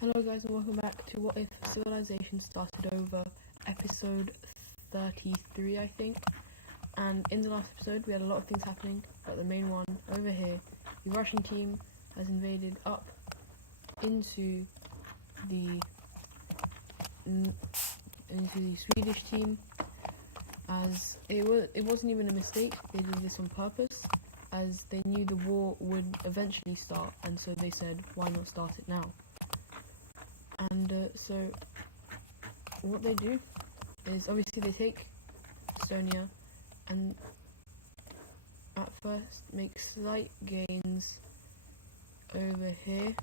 Hello guys and welcome back to What If Civilization Started Over, episode 33 I think. And in the last episode we had a lot of things happening, but the main one over here, the Russian team has invaded up into the Swedish team, as it wasn't even a mistake. They did this on purpose, as they knew the war would eventually start, and so they said, why not start it now? And so what they do is obviously they take Estonia and at first make slight gains over here.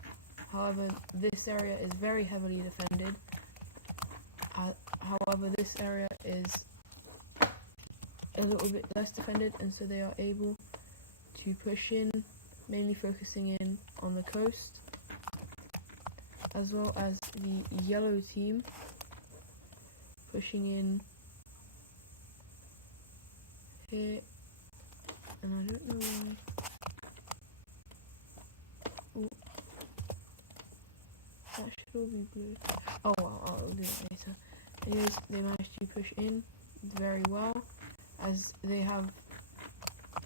However, this area is very heavily defended. However, this area is a little bit less defended, and so they are able to push in, mainly focusing in on the coast, as well as the yellow team pushing in here, and I don't know why. Ooh. That should all be blue. Oh well, I'll do it later. Anyways, they managed to push in very well, as they have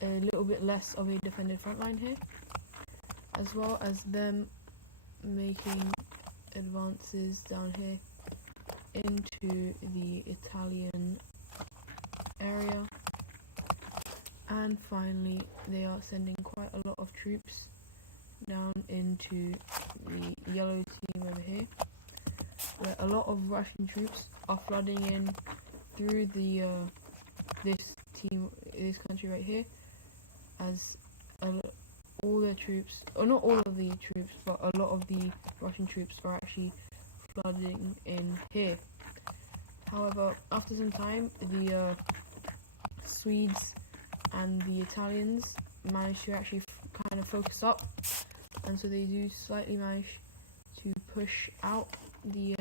a little bit less of a defended front line here, as well as them making advances down here into the Italian area. And finally they are sending quite a lot of troops down into the yellow team over here, where a lot of Russian troops are flooding in through the this country right here, as all their troops, or not all of the troops, but a lot of the Russian troops are actually flooding in here. However, after some time, the Swedes and the Italians manage to actually kind of focus up, and so they do slightly manage to push out the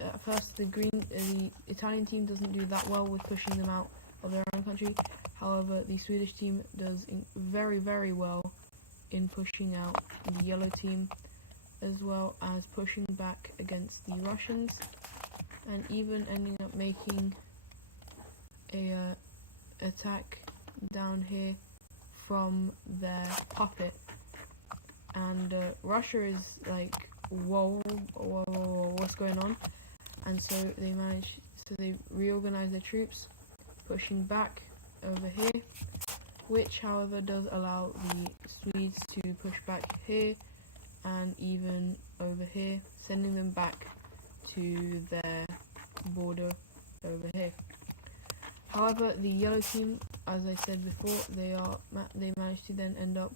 at first the Italian team doesn't do that well with pushing them out of their own country. However, the Swedish team does very, very well in pushing out the yellow team, as well as pushing back against the Russians, and even ending up making a attack down here from their puppet. And Russia is like, whoa, what's going on? And so they reorganize their troops, pushing back over here, which however does allow the Swedes to push back here and even over here, sending them back to their border over here. However, the yellow team, as I said before, they managed to then end up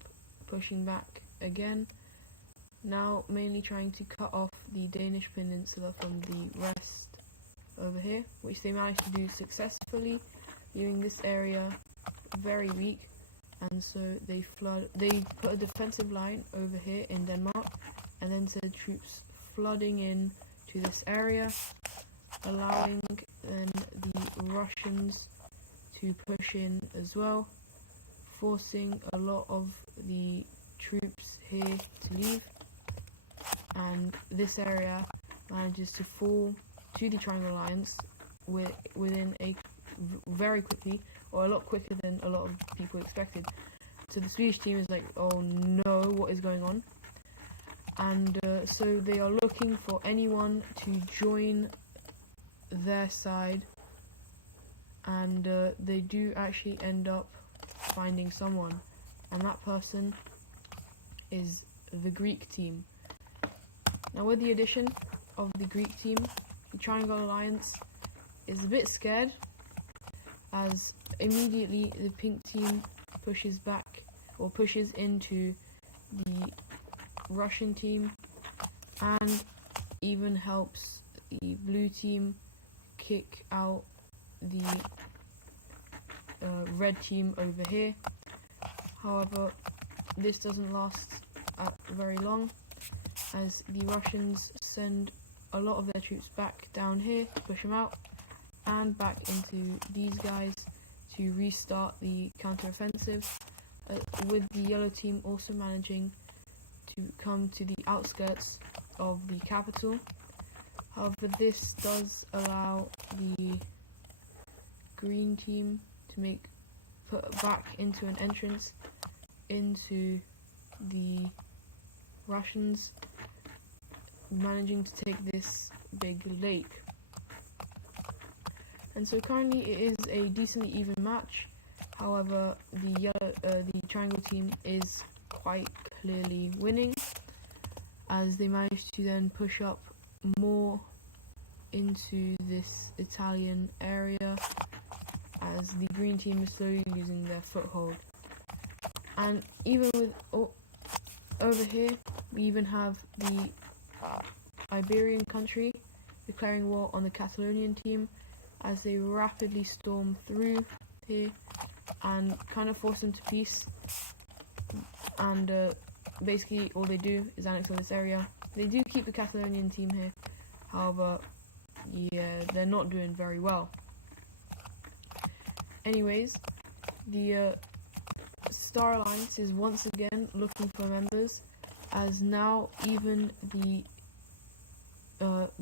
pushing back again, now mainly trying to cut off the Danish peninsula from the rest over here, which they managed to do successfully, leaving this area very weak. And so they put a defensive line over here in Denmark, and then sent troops flooding in to this area, allowing then the Russians to push in as well, forcing a lot of the troops here to leave, and this area manages to fall to the Triangle Alliance within very quickly, or a lot quicker than a lot of people expected. So the Swedish team is like, oh no, what is going on? And so they are looking for anyone to join their side, and they do actually end up finding someone, and that person is the Greek team. Now, with the addition of the Greek team, the Triangle Alliance is a bit scared, as immediately the pink team pushes back, or pushes into the Russian team, and even helps the blue team kick out the red team over here. However, this doesn't last very long, as the Russians send a lot of their troops back down here to push them out, and back into these guys to restart the counter-offensive, with the yellow team also managing to come to the outskirts of the capital. However, this does allow the green team to put back into an entrance into the Russians, managing to take this big lake. And so currently it is a decently even match. However, the triangle team is quite clearly winning, as they managed to then push up more into this Italian area, as the green team is slowly losing their foothold. And even with over here, we even have the Iberian country declaring war on the Catalonian team, as they rapidly storm through here and kind of force them to peace. And basically all they do is annex on this area. They do keep the Catalonian team here, however, yeah, they're not doing very well. Anyways, the Star Alliance is once again looking for members, as now even the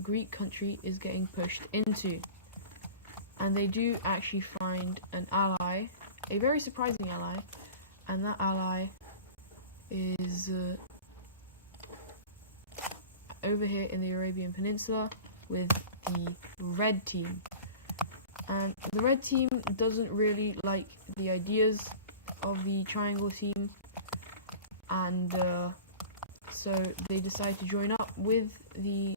Greek country is getting pushed into. And they do actually find an ally, a very surprising ally, and that ally is over here in the Arabian Peninsula with the red team. And the red team doesn't really like the ideas of the triangle team, and so they decide to join up with the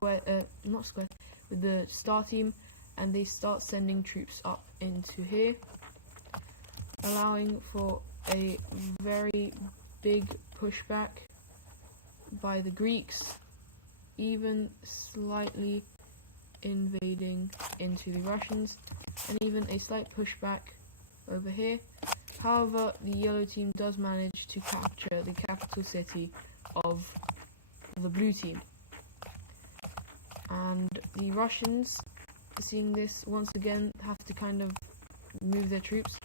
with the star team, and they start sending troops up into here, allowing for a very big pushback by the Greeks, even slightly invading into the Russians, and even a slight pushback over here. However, the yellow team does manage to capture the capital city of the blue team. And the Russians, seeing this, once again have to kind of move their troops.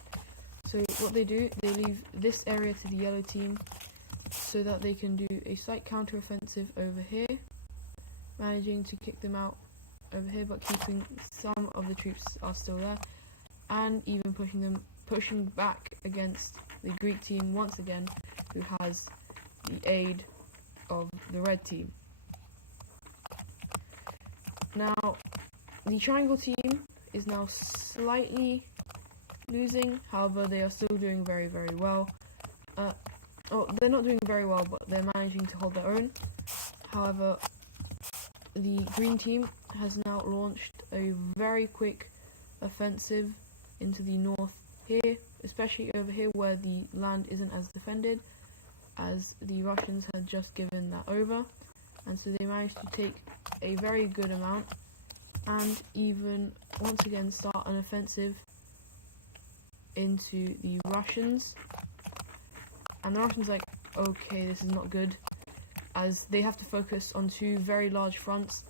So what they do, they leave this area to the yellow team so that they can do a slight counter-offensive over here, managing to kick them out over here, but keeping some of the troops are still there, and even pushing back against the Greek team once again, who has the aid of the red team. Now, the triangle team is now slightly losing, however they are still doing very, very well. They're not doing very well, but they're managing to hold their own. However, the green team has now launched a very quick offensive into the north here, especially over here where the land isn't as defended, as the Russians had just given that over, and so they managed to take a very good amount and even once again start an offensive into the Russians. And the Russians are like, okay, this is not good, as they have to focus on two very large fronts,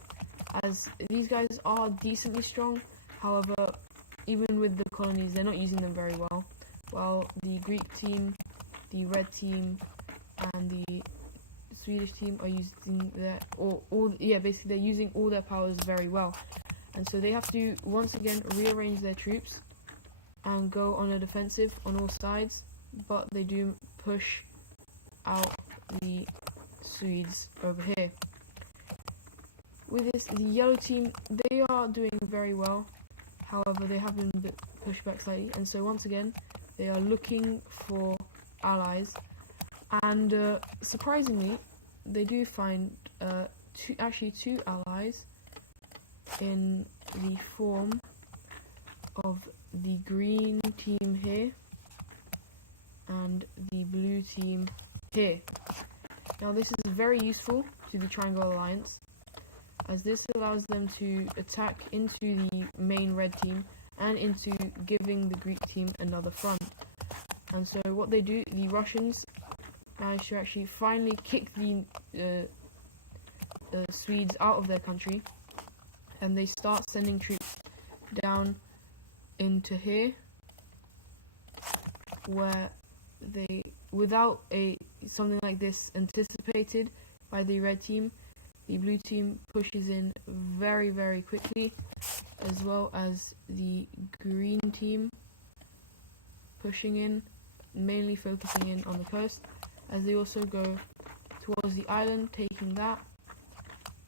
as these guys are decently strong. However, even with the colonies, they're not using them very well, while the Greek team, the red team, and the Swedish team are using basically they're using all their powers very well. And so they have to once again rearrange their troops and go on a defensive on all sides, but they do push out the Swedes over here. With this, the yellow team, they are doing very well, however they have been pushed back slightly, and so once again they are looking for allies, and surprisingly they do find two allies in the form of the green team here and the blue team here. Now this is very useful to the Triangle Alliance, as this allows them to attack into the main red team and into giving the Greek team another front. And so what they do, the Russians manage to actually finally kick the Swedes out of their country, and they start sending troops down into here, where they without something like this anticipated by the red team, the blue team pushes in very, very quickly, as well as the green team pushing in, mainly focusing in on the coast, as they also go towards the island, taking that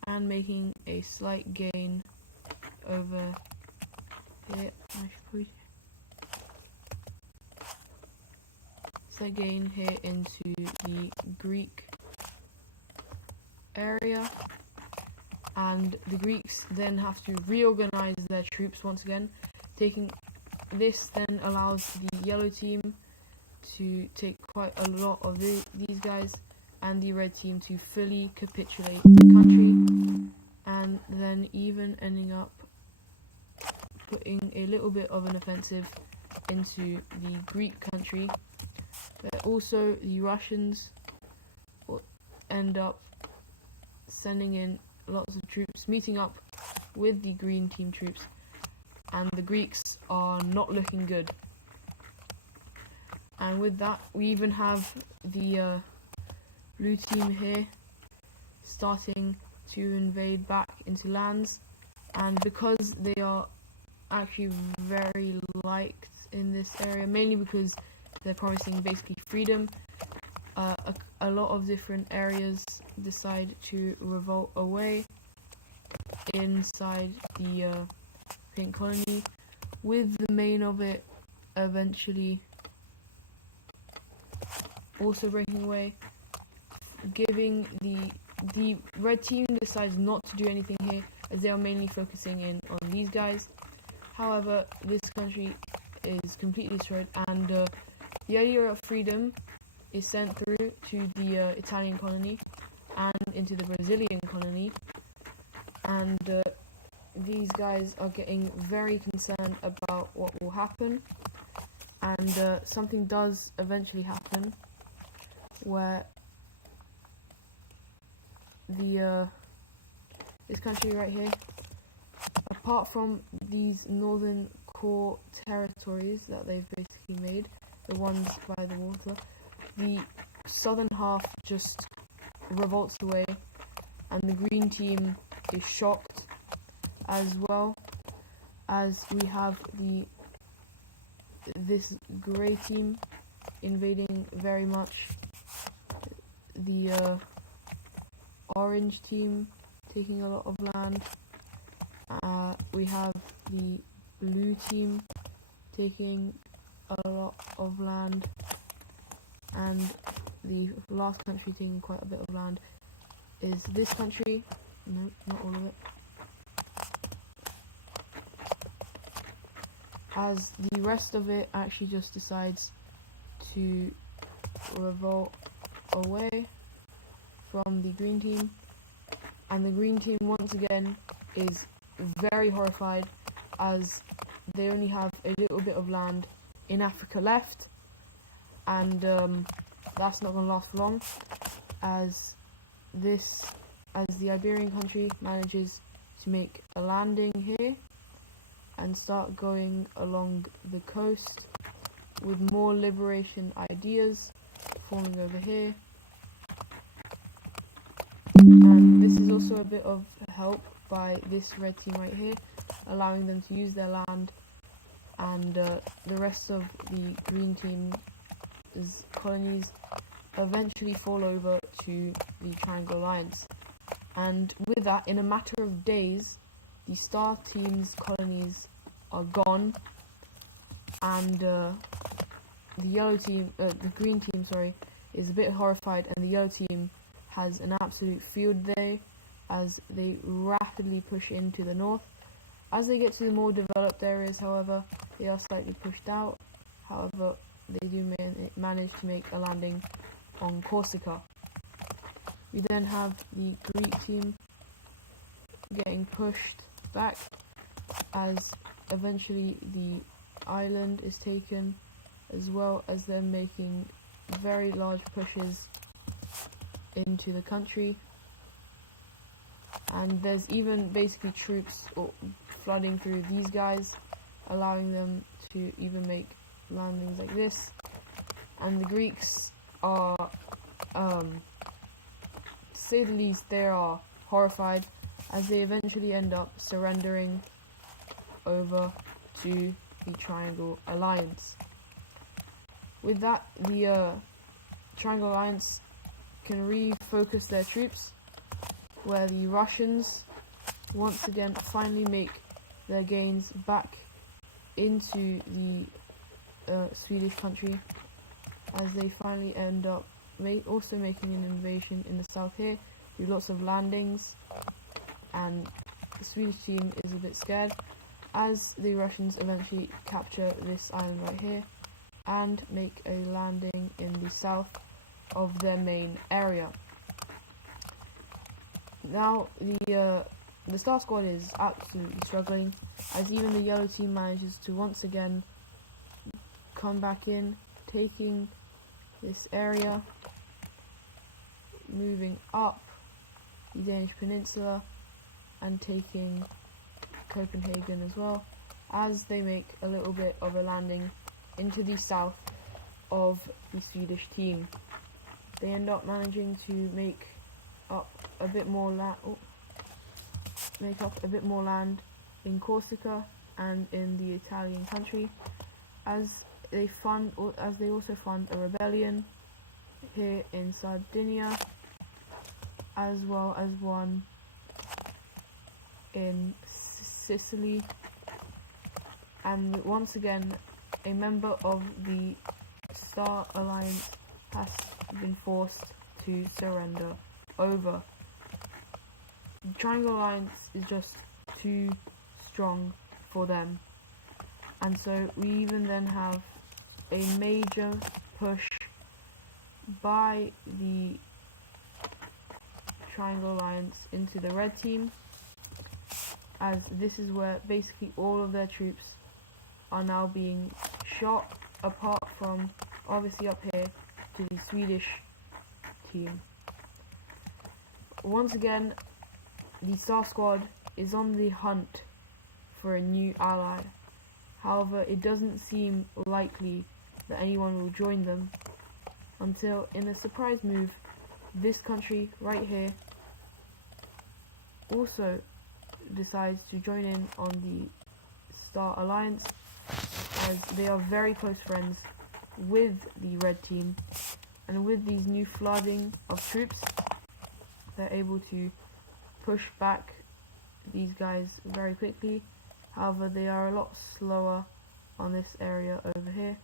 and making a slight gain over here. Slight gain here into the Greek area, and the Greeks then have to reorganize their troops once again. This then allows the yellow team to take quite a lot of these guys, and the red team to fully capitulate the country, and then even ending up putting a little bit of an offensive into the Greek country. But also the Russians will end up sending in lots of troops, meeting up with the green team troops, and the Greeks are not looking good. And with that, we even have the blue team here starting to invade back into lands, and because they are actually very liked in this area, mainly because they're promising basically freedom, a lot of different areas decide to revolt away inside the pink colony, with the main of it eventually also breaking away, giving the red team decides not to do anything here, as they are mainly focusing in on these guys. However, this country is completely destroyed, and the idea of freedom is sent through to the Italian colony and into the Brazilian colony, and these guys are getting very concerned about what will happen, and something does eventually happen where this country right here, apart from these northern core territories that they've basically made, the ones by the water, the southern half just revolts away, and the green team is shocked, as well as we have this grey team invading very much the orange team, taking a lot of land. We have the blue team taking a lot of land, and the last country taking quite a bit of land is this country. No, not all of it. As the rest of it actually just decides to revolt away from the green team, and the green team once again is very horrified, as they only have a little bit of land in Africa left, and that's not going to last for long, as the Iberian country manages to make a landing here and start going along the coast with more liberation ideas forming over here. And this is also a bit of help by this red team right here, allowing them to use their land, and the rest of the green team's colonies eventually fall over to the Triangle Alliance. And with that, in a matter of days, the Star Team's colonies are gone, and the green team, is a bit horrified, and the yellow team has an absolute field day as they rapidly push into the north. As they get to the more developed areas, however, they are slightly pushed out. However, they do manage to make a landing on Corsica. We then have the Greek team getting pushed back, as eventually the island is taken, as well as them making very large pushes into the country. And there's even basically troops flooding through these guys, allowing them to even make landings like this. And the Greeks are, to say the least, they are horrified, as they eventually end up surrendering over to the Triangle Alliance. With that, the Triangle Alliance can refocus their troops, where the Russians once again finally make their gains back into the Swedish country, as they finally end up also making an invasion in the south here, do lots of landings, and the Swedish team is a bit scared, as the Russians eventually capture this island right here and make a landing in the south of their main area. Now the Star Squad is absolutely struggling, as even the yellow team manages to once again come back in, taking this area, moving up the Danish peninsula and taking Copenhagen as well, as they make a little bit of a landing into the south of the Swedish team. They end up managing to make up a bit more land in Corsica and in the Italian country, as they also fund a rebellion here in Sardinia, as well as one in Sicily. And once again, a member of the Star Alliance has been forced to surrender over. The Triangle Alliance is just too strong for them, and so we even then have a major push by the Triangle Alliance into the red team, as this is where basically all of their troops are now being shot, apart from obviously up here to the Swedish team. Once again, the Star Squad is on the hunt for a new ally. However, it doesn't seem likely that anyone will join them, until in a surprise move, this country right here also decides to join in on the Star Alliance, as they are very close friends with the red team, and with these new flooding of troops, they're able to push back these guys very quickly. However, they are a lot slower on this area over here,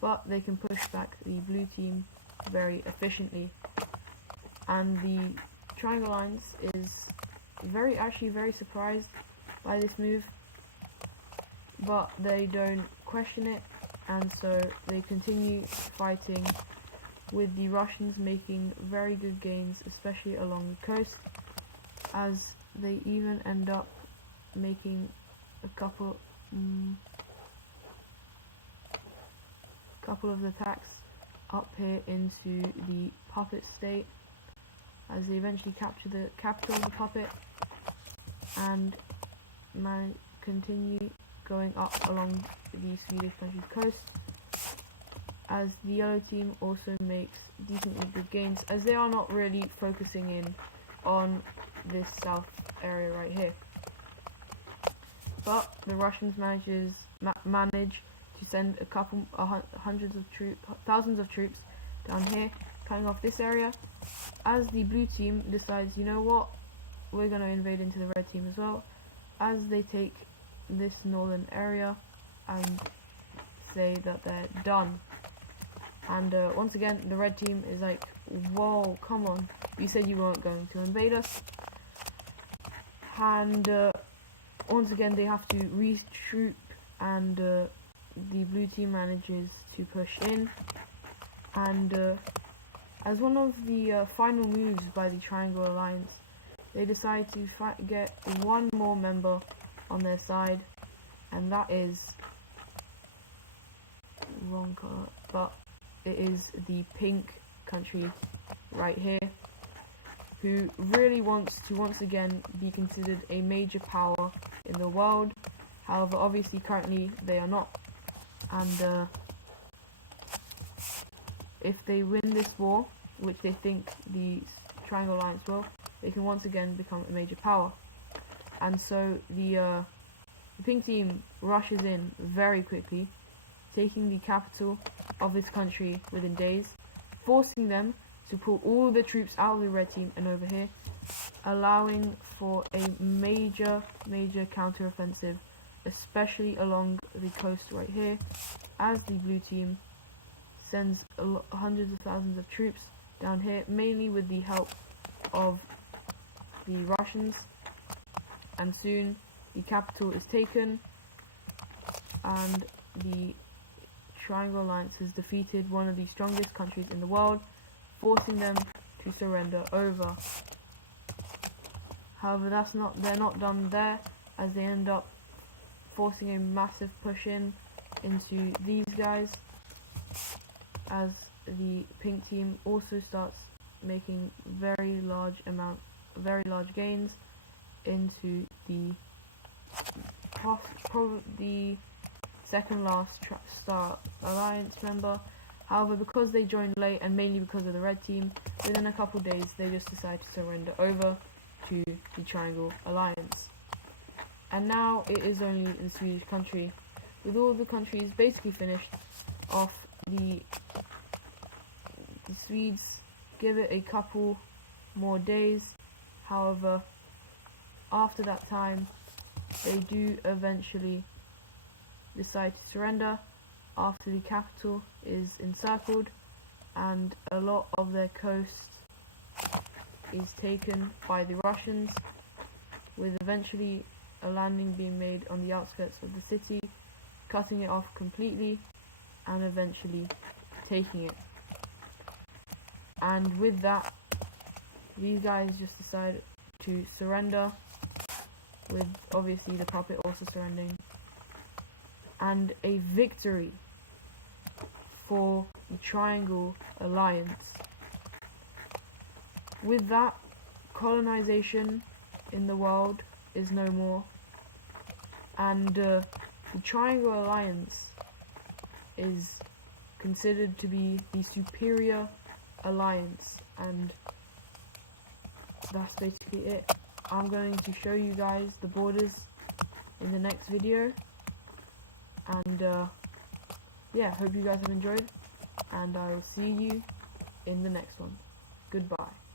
but they can push back the blue team very efficiently. And the Triangle Alliance is actually very surprised by this move, but they don't question it, and so they continue fighting, with the Russians making very good gains, especially along the coast, as they even end up making a couple of attacks up here into the puppet state, as they eventually capture the capital of the puppet and continue going up along the Swedish country's coast, as the yellow team also makes decently good gains, as they are not really focusing in on this south area right here. But the Russians manage to send thousands of troops down here, cutting off this area, as the blue team decides, you know what, we're going to invade into the red team as well, as they take this northern area and say that they're done. And once again, the red team is like, whoa, come on, you said you weren't going to invade us. And once again, they have to retroop, and the blue team manages to push in. And as one of the final moves by the Triangle Alliance, they decide to get one more member on their side, and that is wrong color, but it is the pink country right here, who really wants to once again be considered a major power in the world. However, obviously currently they are not, and if they win this war, which they think the Triangle Alliance will, they can once again become a major power. And so the pink team rushes in very quickly, taking the capital of this country within days, forcing them to pull all the troops out of the red team and over here, allowing for a major counter-offensive, especially along the coast right here, as the blue team sends hundreds of thousands of troops down here, mainly with the help of the Russians. And soon the capital is taken, and the Triangle Alliance has defeated one of the strongest countries in the world, forcing them to surrender over. However, they're not done there, as they end up forcing a massive push into these guys, as the pink team also starts making very large gains into the second last star alliance member. However, because they joined late and mainly because of the red team, within a couple days they just decide to surrender over to the Triangle Alliance. And now it is only in Swedish country, with all the countries basically finished off. The Swedes give it a couple more days. However, after that time, they do eventually decide to surrender after the capital is encircled and a lot of their coast is taken by the Russians, with eventually a landing being made on the outskirts of the city, cutting it off completely and eventually taking it. And with that, these guys just decide to surrender, with obviously the puppet also surrendering, and a victory for the Triangle Alliance. With that, colonization in the world is no more, and the Triangle Alliance is considered to be the superior alliance, and that's basically it. I'm going to show you guys the borders in the next video, and yeah, hope you guys have enjoyed, and I will see you in the next one. Goodbye.